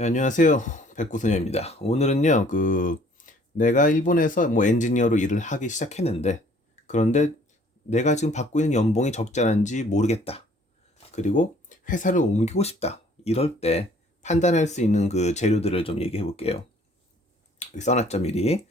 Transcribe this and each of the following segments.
안녕하세요. 백구소녀입니다. 오늘은요, 내가 일본에서 뭐 엔지니어로 일을 하기 시작했는데, 그런데 내가 지금 받고 있는 연봉이 적절한지 모르겠다. 그리고 회사를 옮기고 싶다. 이럴 때 판단할 수 있는 그 재료들을 좀 얘기해 볼게요. 여기 써놨죠, 미리.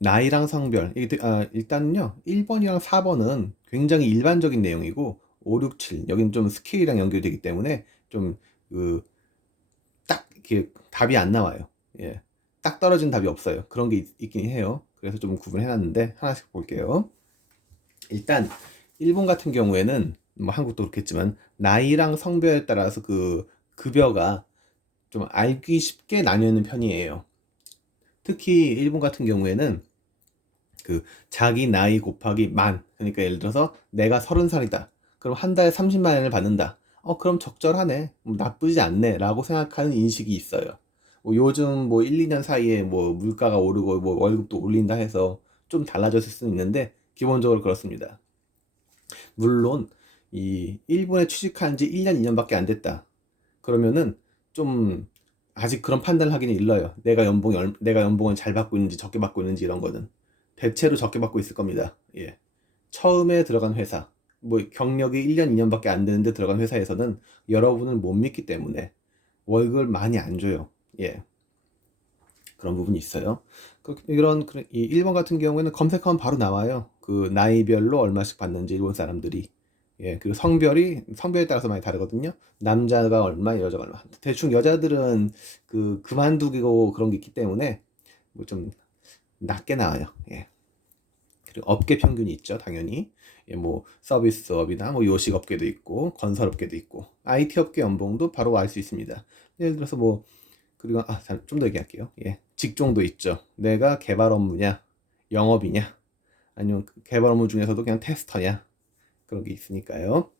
나이랑 성별. 일단은요, 1번이랑 4번은 굉장히 일반적인 내용이고, 5, 6, 7. 여기는 좀 스킬이랑 연결되기 때문에 좀, 그, 딱 이렇게 답이 안 나와요. 예. 딱 떨어진 답이 없어요. 그런 게 있긴 해요. 그래서 좀 구분해 놨는데 하나씩 볼게요. 일단 일본 같은 경우에는 뭐 한국도 그렇겠지만 나이랑 성별에 따라서 그 급여가 좀 알기 쉽게 나뉘어 있는 편이에요. 특히 일본 같은 경우에는 그 자기 나이 곱하기 만, 그러니까 예를 들어서 내가 30살이다. 그럼 한 달에 30만 원을 받는다. 그럼 적절하네. 나쁘지 않네. 라고 생각하는 인식이 있어요. 뭐 요즘 뭐 1, 2년 사이에 뭐 물가가 오르고 뭐 월급도 올린다 해서 좀 달라졌을 수는 있는데 기본적으로 그렇습니다. 물론 이 일본에 취직한 지 1년, 2년밖에 안 됐다. 그러면은 좀 아직 그런 판단을 하기는 일러요. 내가 연봉을 잘 받고 있는지 적게 받고 있는지 이런 거는 대체로 적게 받고 있을 겁니다. 예. 처음에 들어간 회사, 뭐 경력이 1년, 2년밖에 안 되는데 들어간 회사에서는 여러분을 못 믿기 때문에 월급을 많이 안 줘요. 예. 그런 부분이 있어요. 이 일본 같은 경우에는 검색하면 바로 나와요. 그 나이별로 얼마씩 받는지 일본 사람들이. 예, 그리고 성별에 따라서 많이 다르거든요. 남자가 얼마, 여자가 얼마. 대충 여자들은 그만두고 그런 게 있기 때문에 뭐 좀 낮게 나와요. 예. 그리고 업계 평균이 있죠, 당연히. 예, 뭐 서비스업이나 뭐 요식업계도 있고 건설업계도 있고 IT 업계 연봉도 바로 알 수 있습니다. 예를 들어서 뭐 그리고 좀 더 얘기할게요. 예, 직종도 있죠. 내가 개발 업무냐, 영업이냐, 아니면 그 개발 업무 중에서도 그냥 테스터냐 그런 게 있으니까요.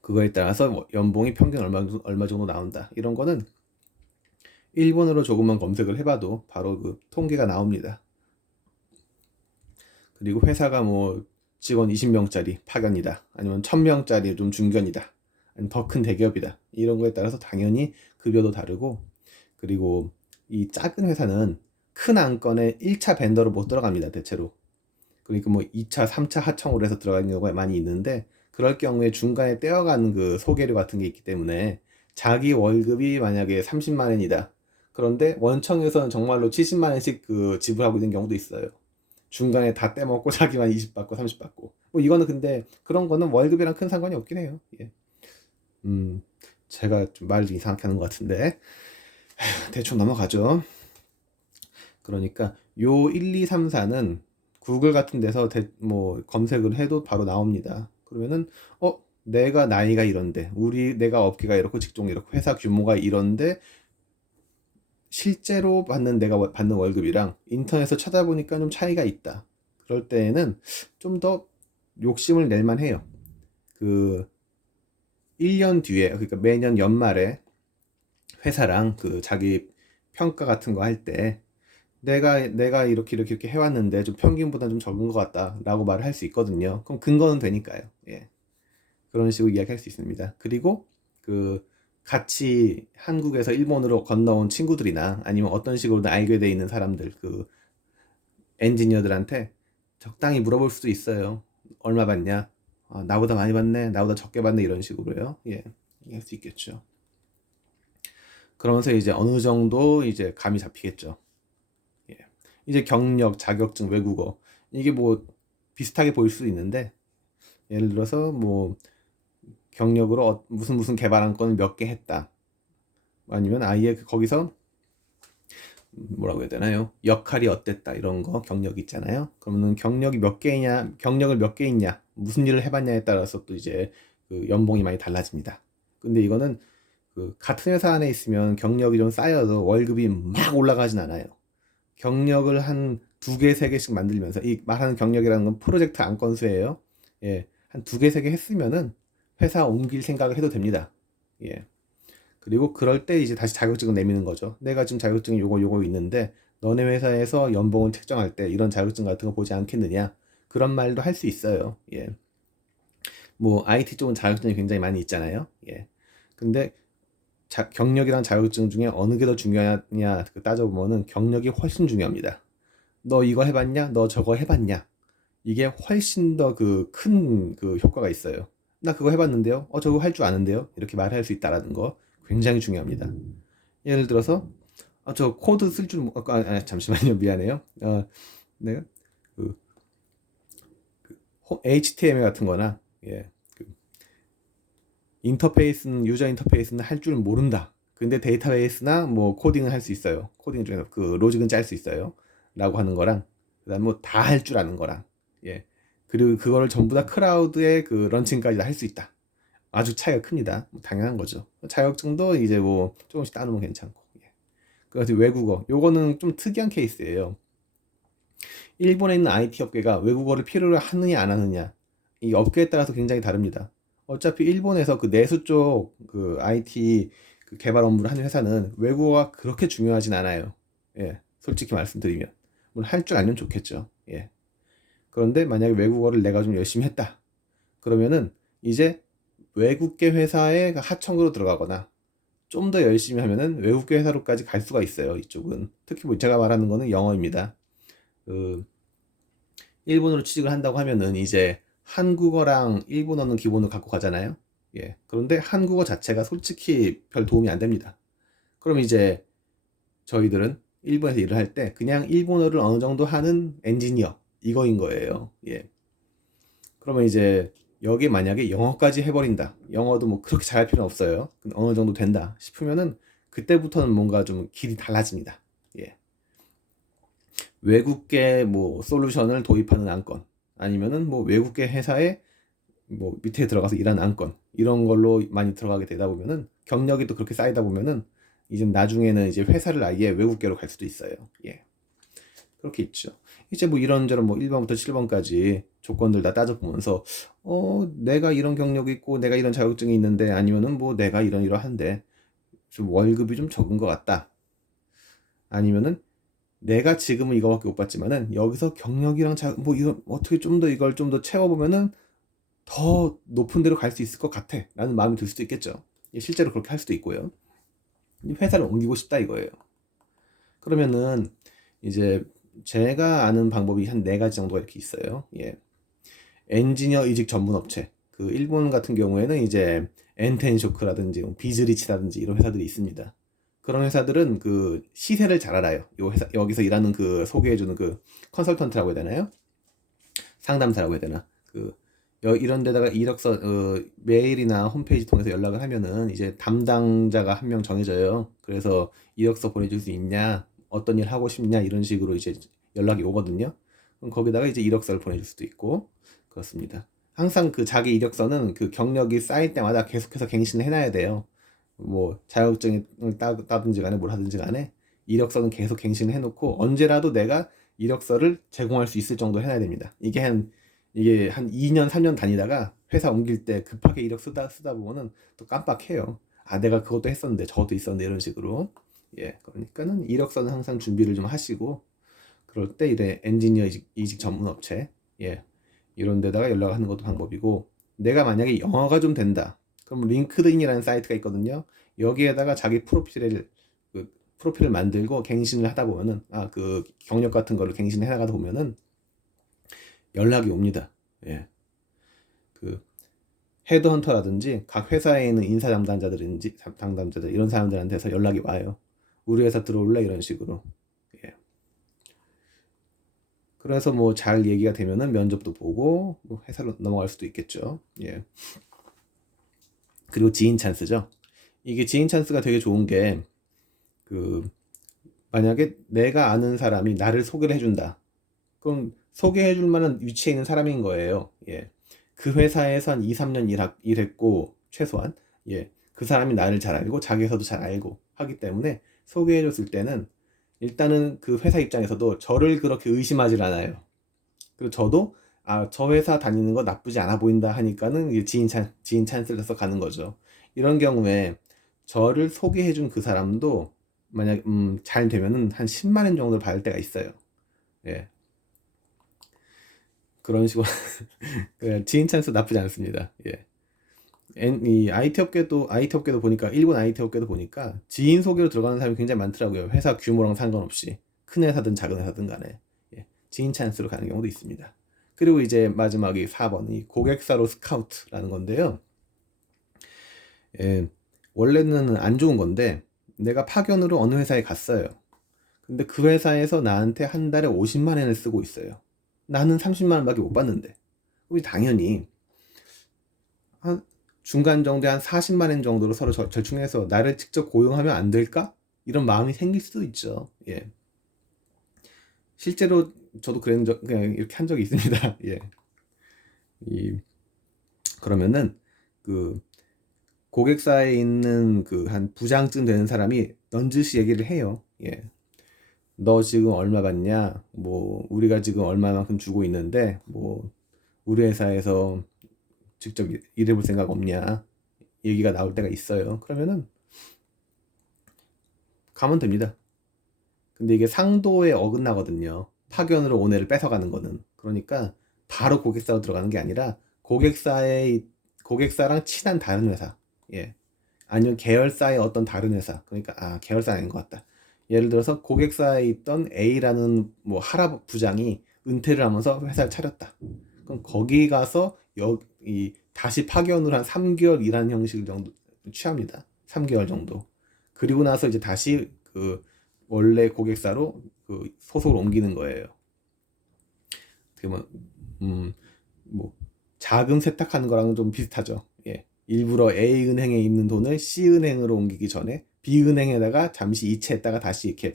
그거에 따라서 뭐 연봉이 평균 얼마 정도 나온다. 이런 거는 일본어로 조금만 검색을 해봐도 바로 그 통계가 나옵니다. 그리고 회사가 뭐 직원 20명짜리 파견이다. 아니면 1000명짜리 좀 중견이다. 아니면 더 큰 대기업이다. 이런 거에 따라서 당연히 급여도 다르고, 그리고 이 작은 회사는 큰 안건에 1차 벤더로 못 들어갑니다, 대체로. 그러니까 뭐 2차, 3차 하청으로 해서 들어가는 경우가 많이 있는데, 그럴 경우에 중간에 떼어가는 그 소개료 같은 게 있기 때문에 자기 월급이 만약에 30만 원이다. 그런데 원청에서는 정말로 70만 원씩 그 지불하고 있는 경우도 있어요. 중간에 다 떼먹고 자기만 20 받고 30 받고. 뭐 이거는 근데 그런 거는 월급이랑 큰 상관이 없긴 해요. 예. 음, 제가 좀 말을 이상하게 하는 것 같은데 대충 넘어가죠. 그러니까 요 1, 2, 3, 4는 구글 같은 데서 뭐 검색을 해도 바로 나옵니다. 그러면은 내가 나이가 이런데 내가 업계가 이렇고 직종이 이렇고 회사 규모가 이런데 실제로 내가 받는 월급이랑 인터넷에서 찾아보니까 좀 차이가 있다. 그럴 때에는 좀 더 욕심을 낼 만해요. 그 1년 뒤에, 그러니까 매년 연말에 회사랑 그 자기 평가 같은 거 할 때 내가 이렇게 해왔는데 좀 평균보다 좀 적은 것 같다라고 말을 할 수 있거든요. 그럼 근거는 되니까요. 예. 그런 식으로 이야기할 수 있습니다. 그리고 그 같이 한국에서 일본으로 건너온 친구들이나 아니면 어떤 식으로든 알게 돼 있는 사람들, 그 엔지니어들한테 적당히 물어볼 수도 있어요. 얼마 받냐? 나보다 많이 받네, 나보다 적게 받네, 이런 식으로요. 예, 할 수 있겠죠. 그러면서 이제 어느 정도 이제 감이 잡히겠죠. 예. 이제 경력, 자격증, 외국어, 이게 뭐 비슷하게 보일 수도 있는데, 예를 들어서 뭐 경력으로 무슨 개발한 건을 몇 개 했다. 아니면 아예 거기서 뭐라고 해야 되나요? 역할이 어땠다, 이런 거 경력 있잖아요. 그러면 경력이 몇 개냐, 경력을 몇 개 있냐, 무슨 일을 해봤냐에 따라서 또 이제 그 연봉이 많이 달라집니다. 근데 이거는 그 같은 회사 안에 있으면 경력이 좀 쌓여도 월급이 막 올라가진 않아요. 경력을 한 두 개, 세 개씩 만들면서, 이 말하는 경력이라는 건 프로젝트 안건수예요. 예, 한 두 개, 세 개 했으면은 회사 옮길 생각을 해도 됩니다. 예. 그리고 그럴 때 이제 다시 자격증을 내미는 거죠. 내가 지금 자격증이 요거 있는데 너네 회사에서 연봉을 책정할 때 이런 자격증 같은 거 보지 않겠느냐, 그런 말도 할 수 있어요. 예. 뭐 IT 쪽은 자격증이 굉장히 많이 있잖아요. 예. 근데 경력이랑 자격증 중에 어느 게 더 중요하냐 따져보면은 경력이 훨씬 중요합니다. 너 이거 해봤냐? 너 저거 해봤냐? 이게 훨씬 더 큰 효과가 있어요. 나 그거 해봤는데요. 저거 할 줄 아는데요. 이렇게 말할 수 있다라는 거 굉장히 중요합니다. 예를 들어서 저 코드 쓸 줄 잠시만요. 미안해요. 내가 그 HTML 같은 거나 예, 인터페이스는 유저 인터페이스는 할 줄 모른다. 근데 데이터베이스나 뭐 코딩은 할 수 있어요. 코딩 중에서 로직은 짤 수 있어요. 라고 하는 거랑 그다음 뭐 다 할 줄 아는 거랑 예. 그리고 그거를 전부 다 클라우드의 런칭까지 다 할 수 있다. 아주 차이가 큽니다. 뭐 당연한 거죠. 자격증도 이제 뭐 조금씩 따놓으면 괜찮고. 예. 그래서 외국어 요거는 좀 특이한 케이스예요. 일본에 있는 IT 업계가 외국어를 필요로 하느냐 안 하느냐 이 업계에 따라서 굉장히 다릅니다. 어차피 일본에서 내수 쪽 IT 개발 업무를 하는 회사는 외국어가 그렇게 중요하진 않아요. 예, 솔직히 말씀드리면 물론 할 줄 알면 좋겠죠. 예. 그런데 만약에 외국어를 내가 좀 열심히 했다. 그러면은 이제 외국계 회사의 하청으로 들어가거나 좀 더 열심히 하면은 외국계 회사로까지 갈 수가 있어요. 이쪽은 특히 뭐 제가 말하는 거는 영어입니다. 그 일본어로 취직을 한다고 하면은 이제 한국어랑 일본어는 기본으로 갖고 가잖아요. 예. 그런데 한국어 자체가 솔직히 별 도움이 안 됩니다. 그럼 이제 저희들은 일본에서 일을 할 때 그냥 일본어를 어느 정도 하는 엔지니어 이거인 거예요. 예. 그러면 이제 여기 만약에 영어까지 해버린다. 영어도 뭐 그렇게 잘할 필요는 없어요. 근데 어느 정도 된다 싶으면은 그때부터는 뭔가 좀 길이 달라집니다. 예. 외국계 뭐 솔루션을 도입하는 안건 아니면은 뭐 외국계 회사에 뭐 밑에 들어가서 일하는 안건 이런 걸로 많이 들어가게 되다 보면은 경력이 또 그렇게 쌓이다 보면은 이제 나중에는 이제 회사를 아예 외국계로 갈 수도 있어요. 예. 그렇게 있죠. 이제 뭐 이런저런 뭐 1번부터 7번까지 조건들 다 따져보면서 내가 이런 경력이 있고 내가 이런 자격증이 있는데 아니면은 뭐 내가 이러한데 좀 월급이 좀 적은 것 같다. 아니면은 내가 지금은 이거밖에 못 받지만은 여기서 경력이랑 뭐 이거 어떻게 좀 더 이걸 좀 더 채워보면은 더 높은 데로 갈 수 있을 것 같아 라는 마음이 들 수도 있겠죠. 실제로 그렇게 할 수도 있고요. 회사를 옮기고 싶다 이거예요. 그러면은 이제 제가 아는 방법이 한 4가지 정도가 이렇게 있어요. 예. 엔지니어 이직 전문 업체. 일본 같은 경우에는 이제 엔텐쇼크라든지 비즈리치라든지 이런 회사들이 있습니다. 그런 회사들은 시세를 잘 알아요. 여기서 일하는 소개해주는 컨설턴트라고 해야 되나요? 상담사라고 해야 되나? 이런 데다가 이력서 메일이나 홈페이지 통해서 연락을 하면은 이제 담당자가 한 명 정해져요. 그래서 이력서 보내줄 수 있냐, 어떤 일 하고 싶냐 이런 식으로 이제 연락이 오거든요. 그럼 거기다가 이제 이력서를 보내줄 수도 있고 그렇습니다. 항상 자기 이력서는 경력이 쌓일 때마다 계속해서 갱신을 해놔야 돼요. 뭐 자격증을 따든지 간에 뭘 하든지 간에 이력서는 계속 갱신을 해놓고 언제라도 내가 이력서를 제공할 수 있을 정도 해놔야 됩니다. 이게 한 2년, 3년 다니다가 회사 옮길 때 급하게 이력 쓰다 보면은 또 깜빡해요. 내가 그것도 했었는데 저것도 있었는데 이런 식으로. 예, 그러니까는 이력서는 항상 준비를 좀 하시고 그럴 때 이제 엔지니어 이직 전문 업체 예, 이런 데다가 연락하는 것도 방법이고 내가 만약에 영어가 좀 된다. 그럼 링크드인이라는 사이트가 있거든요. 여기에다가 자기 프로필을 만들고 갱신을 하다 보면은 경력 같은 거를 갱신해 나가다 보면은 연락이 옵니다. 예. 헤드헌터라든지 각 회사에 있는 인사 담당자들 이런 사람들한테서 연락이 와요. 우리 회사 들어올래 이런 식으로. 예. 그래서 뭐 잘 얘기가 되면은 면접도 보고 뭐 회사로 넘어갈 수도 있겠죠. 예. 그리고 지인 찬스죠. 이게 지인 찬스가 되게 좋은 게 만약에 내가 아는 사람이 나를 소개를 해준다. 그럼 소개해줄 만한 위치에 있는 사람인 거예요. 예. 그 회사에서 한 2, 3년 일했고, 최소한. 예. 그 사람이 나를 잘 알고, 자기 회사도 잘 알고 하기 때문에 소개해줬을 때는 일단은 그 회사 입장에서도 저를 그렇게 의심하지 않아요. 그리고 저도, 저 회사 다니는 거 나쁘지 않아 보인다 하니까는 이제 지인 찬스를 해서 가는 거죠. 이런 경우에 저를 소개해준 그 사람도 만약, 잘 되면은 한 10만 원 정도를 받을 때가 있어요. 예. 그런 식으로 지인 찬스 나쁘지 않습니다. 예. 이 IT 업계도 보니까, 일본 IT 업계도 보니까 지인 소개로 들어가는 사람이 굉장히 많더라고요. 회사 규모랑 상관없이 큰 회사든 작은 회사든 간에, 예, 지인 찬스로 가는 경우도 있습니다. 그리고 이제 마지막이 4번, 이 고객사로 스카우트라는 건데요. 예, 원래는 안 좋은 건데 내가 파견으로 어느 회사에 갔어요. 근데 그 회사에서 나한테 한 달에 50만 원을 쓰고 있어요. 나는 30만 원밖에 못 받는데. 그럼 당연히 한 중간 정도에 한 40만 원 정도로 서로 절충해서 나를 직접 고용하면 안 될까? 이런 마음이 생길 수도 있죠. 예. 실제로 저도 그냥 이렇게 한 적이 있습니다. 예. 이 그러면은 그 고객사에 있는 그 한 부장쯤 되는 사람이 넌지시 얘기를 해요. 예. 너 지금 얼마 받냐? 뭐 우리가 지금 얼마만큼 주고 있는데 뭐 우리 회사에서 직접 일해볼 생각 없냐? 얘기가 나올 때가 있어요. 그러면은 가면 됩니다. 근데 이게 상도에 어긋나거든요. 파견으로 온 애를 뺏어가는 거는. 그러니까 바로 고객사로 들어가는 게 아니라 고객사랑 친한 다른 회사, 예, 아니면 계열사의 어떤 다른 회사. 그러니까 계열사 아닌 것 같다. 예를 들어서 고객사에 있던 A라는 뭐 할아버지 부장이 은퇴를 하면서 회사를 차렸다. 그럼 거기 가서 다시 파견으로 한 3개월 일하는 형식 정도 취합니다. 3개월 정도. 그리고 나서 이제 다시 그 원래 고객사로 그 소속을 옮기는 거예요. 어떻게 보면 뭐 자금 세탁하는 거랑은 좀 비슷하죠. 예. 일부러 A은행에 있는 돈을 C은행으로 옮기기 전에 B은행에다가 잠시 이체했다가 다시 이렇게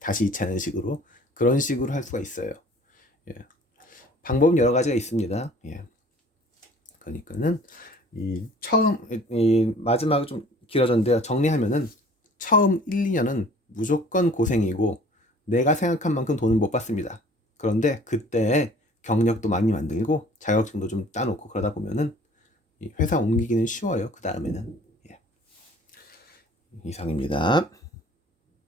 다시 이체하는 식으로, 그런 식으로 할 수가 있어요. 예. 방법은 여러 가지가 있습니다. 예. 그러니까는 이 마지막은 좀 길어졌는데요. 정리하면은 처음 1, 2년은 무조건 고생이고 내가 생각한 만큼 돈을 못 받습니다. 그런데 그때 경력도 많이 만들고 자격증도 좀 따놓고 그러다 보면은 이 회사 옮기기는 쉬워요. 그 다음에는. 예. 이상입니다.